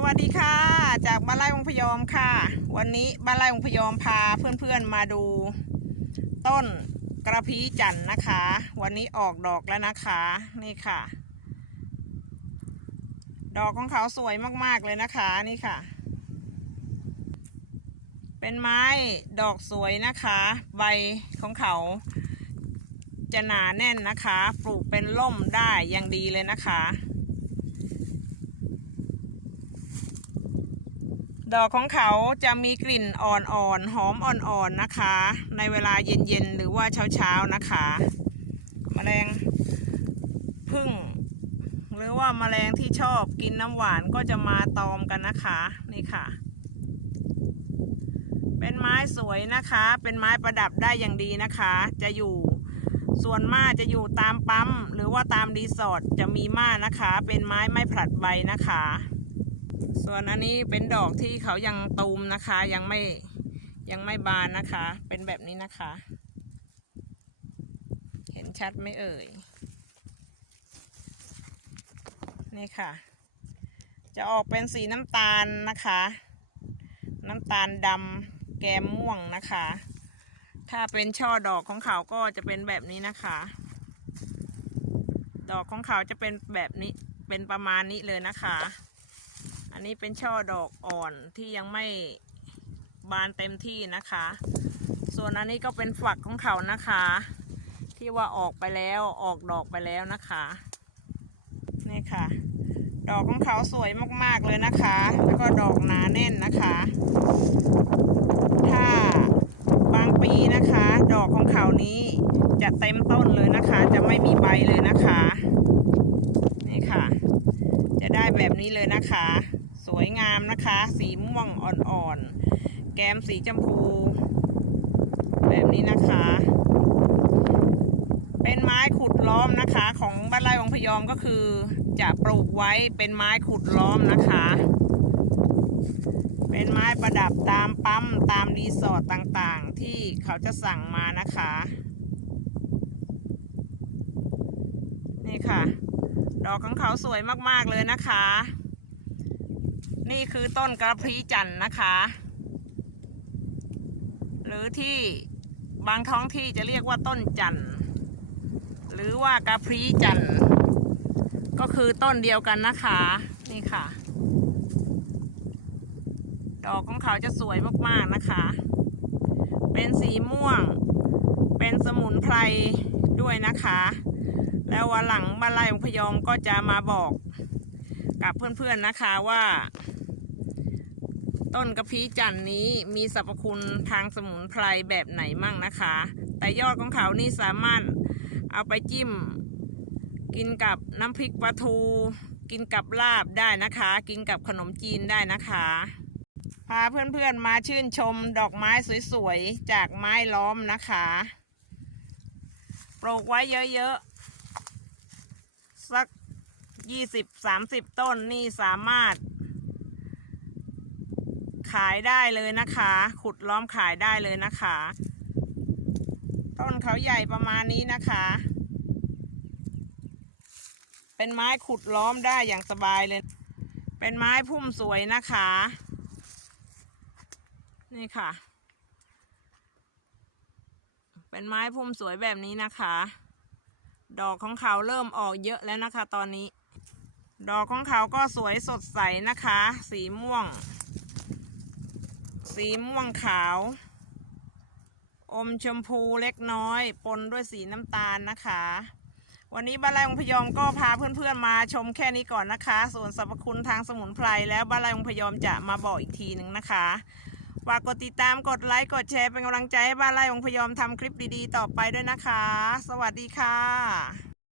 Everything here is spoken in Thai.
สวัสดีค่ะ จากบ้านไร่วงพยอมค่ะ วันนี้บ้านไร่วงพยอมพาเพื่อนๆมาดู ต้นกระพี้จันนะคะ วันนี้ออกดอกแล้วนะคะนี่ค่ะ ดอกของเขาสวยมากๆเลยนะคะนี่ค่ะ เป็นไม้ดอกสวยนะคะ ใบของเขาจะหนาแน่นนะคะ ปลูกเป็นร่มได้อย่างดีเลยนะคะ ดอกของเขาจะมีกลิ่นอ่อนๆ หอมอ่อนๆ นะคะ ในเวลาเย็นๆ หรือว่าเช้าๆ นะคะ แมลงพึ่ง หรือว่าแมลงที่ชอบกินน้ำหวานก็จะมาตอมกันนะคะ นี่ค่ะ เป็นไม้สวยนะคะ เป็นไม้ประดับได้อย่างดีนะคะ จะอยู่ส่วนมากจะอยู่ตามปั๊ม หรือว่าตามรีสอร์ทจะมีมากนะคะ เป็นไม้ไม่ผลัดใบนะคะ ส่วนอันนี้เป็นดอกที่เขายังตูมนะคะ ยังไม่ยังไม่บานนะคะ เป็นแบบนี้นะคะ เห็นชัดไหมเอ่ย นี่ค่ะ จะออกเป็นสีน้ำตาลนะคะ น้ำตาลดำแกมม่วงนะคะ ถ้าเป็นช่อดอกของเขาก็จะเป็นแบบนี้นะคะ ดอกของเขาจะเป็นแบบนี้เป็นประมาณนี้เลยนะคะ อันนี้เป็นช่อดอกอ่อนที่ยังไม่บานเต็มที่นะคะ ส่วนอันนี้ก็เป็นฝักของเขานะคะ ที่ว่าออกไปแล้วออกดอกไปแล้วนะคะนี่ค่ะ ดอกของเขาสวยมากๆเลยนะคะ แล้วก็ดอกหนาแน่นนะคะ ถ้าบางปีนะคะ ดอกของเขานี้จะเต็มต้นเลยนะคะ จะไม่มีใบเลยนะคะนี่ค่ะ จะได้แบบนี้เลยนะคะ วยงามนะคะ สีม่วงอ่อนๆ แก้มสีชมพู แบบนี้นะคะ เป็นไม้ขุดล้อมนะคะ ของบ้านไร่องพยอมก็คือ จะปลูกไว้เป็นไม้ขุดล้อมนะคะ เป็นไม้ประดับตามปั๊มตามรีสอร์ทต่างๆ ที่เขาจะสั่งมานะคะ นี่ค่ะ ดอกของเขาสวยมากๆเลยนะคะ นี่คือต้นกระพรี้จันทร์นะคะ หรือที่บางท้องที่จะเรียกว่าต้นจันทร์หรือว่ากระพรี้จันทร์ก็คือต้นเดียวกันนะคะ นี่ค่ะ ดอกของเขาจะสวยมากๆนะคะ เป็นสีม่วง เป็นสมุนไพรด้วยนะคะ แล้ววันหลังบ้านไร่องพยอมก็จะมาบอกกับเพื่อนๆนะคะว่า ต้นกระพี้จันนี้มีสรรพคุณทางสมุนไพรแบบไหนมั่งนะคะ แต่ยอดของเขานี่สามารถเอาไปจิ้ม กินกับน้ำพริกปลาทู กินกับลาบได้นะคะ กินกับขนมจีนได้นะคะ พาเพื่อนๆมาชื่นชมดอกไม้สวยๆ จากไม้ล้อมนะคะ ปลูกไว้เยอะๆ สักยี่สิบสามสิบต้นนี่สามารถ ขายได้เลยนะคะ ขุดล้อมขายได้เลยนะคะ ต้นเขาใหญ่ประมาณนี้นะคะ เป็นไม้ขุดล้อมได้อย่างสบายเลย เป็นไม้พุ่มสวยนะคะ นี่ค่ะ เป็นไม้พุ่มสวยแบบนี้นะคะ ดอกของเขาเริ่มออกเยอะแล้วนะคะ ตอนนี้ดอกของเขาก็สวยสดใสนะคะ สีม่วง สีม่วงขาว อมชมพูเล็กน้อย ปนด้วยสีน้ำตาลนะคะ วันนี้บ้านไรองพยอมก็พาเพื่อนๆมาชมแค่นี้ก่อนนะคะ ส่วนสรรพคุณทางสมุนไพรแล้วบ้านไรองพยอมจะมาบอกอีกทีหนึ่งนะคะฝากกดติดตามกดไลค์กดแชร์เป็นกำลังใจให้บ้านไร่องพยอมทำคลิปดีๆ ต่อไปด้วยนะคะ สวัสดีค่ะ